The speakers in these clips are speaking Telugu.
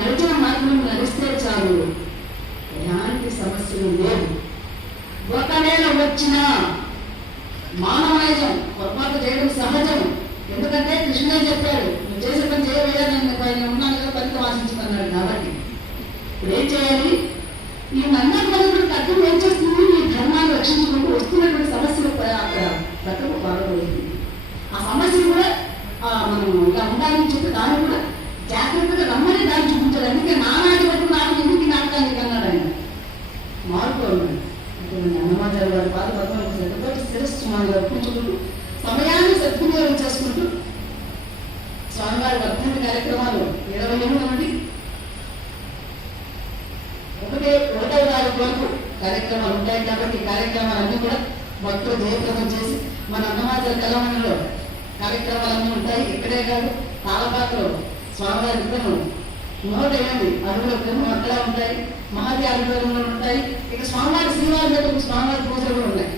నడిచిన మార్గం నడిస్తే చాలు, ఎలాంటి సమస్యలు లేవు. ఒకవేళ వచ్చిన మానవనైజం పొరపాటు చేయడం సహజం. ఎందుకంటే కృష్ణుడే చెప్పాడు, నువ్వు చేసే పని చేయవయ్యా, నేను ఉన్నాను కదా, ఫలితం ఆశించుకున్నాడు. కాబట్టి ఇప్పుడు ఏం చేయాలి? ఈ నమ్మకమైనటువంటి అర్థం ఏం చేస్తుంది? ఈ ధర్మాన్ని రక్షించుకుంటూ వస్తున్నటువంటి సమస్యలు అక్కడ బ్రతకు బాధపడుతుంది. ఆ సమస్యలు కూడా మనం ఇలా ఉండాలని చెప్పి దాన్ని కూడా జాగ్రత్తగా రమ్మని దాన్ని చూపించాడు. అందుకే నానాటి వరకు నాడు ఎందుకు నాటకానికి అన్నాడు ఆయన. మార్పు అన్నాడు. అన్నమాచార్య గారి బాధపడుతూ శిరస్సుమాని గారు కూర్చుకుంటూ సమయాన్ని సద్వినియోగం చేసుకుంటూ స్వామివారి వర్ధంతి కార్యక్రమాలు 28 నుండి 1వ తారీఖు వరకు కార్యక్రమాలు ఉంటాయి. కాబట్టి ఈ కార్యక్రమాలన్నీ కూడా భక్తులు జయప్రదం చేసి మన అన్నమాచార్య కళామండలిలో కార్యక్రమాలన్నీ ఉంటాయి. ఇక్కడే కాదు, తాళపాకలో స్వామివారి విగ్రహం 108 అడుగుల విగ్రహం అక్కడ ఉంటాయి. మహాది ఆడిటోరియంలో ఉంటాయి. ఇక స్వామివారి శ్రీవారి దగ్గర స్వామివారి పూజలు కూడా ఉన్నాయి.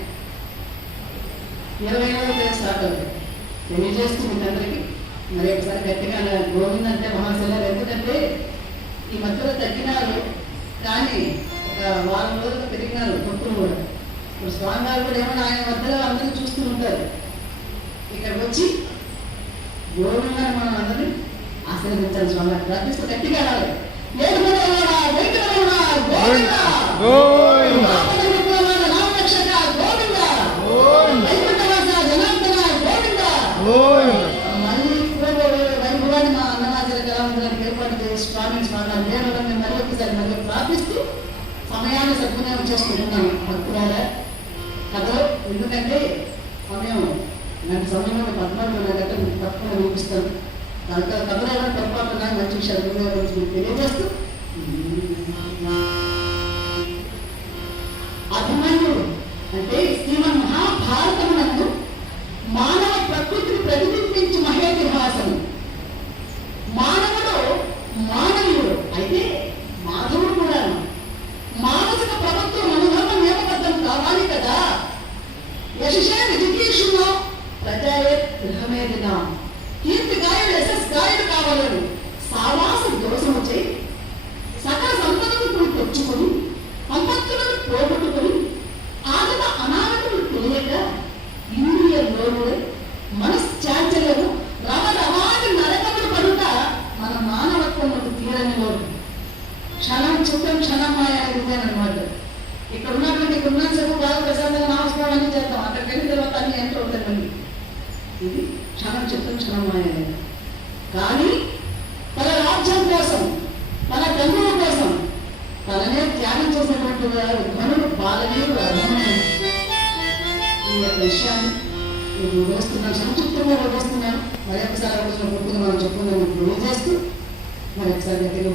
27వ తేదీ స్టార్ట్ అవుతాయి. తెలియజేస్తూ మీకు అందరికీ మరి ఒకసారి గట్టిగా గోవింద్ అంటే మహాశైలారు. ఎందుకంటే ఈ మధ్యలో తగ్గినారు, కానీ ఒక వారం రోజులు పెరిగినారు భక్తులు కూడా. ఇప్పుడు స్వామివారు కూడా ఏమన్నా ఆయన మధ్యలో అందరూ చూస్తూ ఉంటారు. ఇక్కడికి వచ్చి గోవిందని మనం అందరినీ ఆశీర్వదించాలి. స్వామివారి ప్రార్థిస్తూ గట్టిగా రావాలి. వైభవాన్ని మా అన్నమాచార్య కళామండలికి ఏర్పాటు చేసి స్వామి మరి ఒకసారి మళ్ళీ ప్రార్థిస్తూ సమయాన్ని సద్వినియోగం చేసుకుంటున్నాను భక్తులారా కథలో. ఎందుకంటే సమయం ఇలాంటి సమయంలో 14 గంటలు మీకు తప్పకుండా వినిపిస్తాను. దాంట్లో కథలో ఏమైనా పొరపాటు మంచి విషయాలు తెలియజేస్తూ అభిమన్యుడు అంటే శ్రీమన్ మహాభారతమునందు మానవ ప్రకృతిని ప్రతిబింబించి మహేతిహాసము. మానవుడు మానవుడు అయితే మాధవుడు కూడా. మానసిక ప్రభుత్వం అనుధర్మ నియమబద్ధం కావాలి కదా. యశే విజిగీషులో ప్రజాయే గృహమేదినా కీర్తి గాయుడు యశస్ గాయుడు కావాలని సావాస దోషము చేయి సకల సంపదను తెచ్చుకొని సంపత్తులను పోగొట్టుకొని ఆగత అనాగతులు తెలియక ఇంద్రియ లోనుడే మనశ్చాంచల్యము రవరవాని నరకములు పడుట మన మానవత్వములకు తీరని లోటు. క్షణం చిత్తం క్షణం మాయ అనమాట. ఇక్కడ ఉన్నటువంటి సేపు బాగా ప్రశాంతంగా నామస్మరణాన్ని చేద్దాం. అక్కడికి వెళ్ళిన తర్వాత అన్ని ఎంత ఉంటాయండి. ఇది క్షణం చిత్తం క్షణం మాయ. కానీ తన రాజ్యం కోసం, తన బంధువుల కోసం తననే త్యాగం చేసినటువంటి ధనుడు బాలనీయుడు అభిమన్యుడు. ఈ యొక్క విషయాన్ని నేను వేస్తున్నాను, సంక్షిప్తంగా వేస్తున్నాను. మరి ఒకసారి రోజున పూర్తిగా మనం చెప్పుకుందాం తెలియజేస్తూ మరి ఒకసారి దగ్గర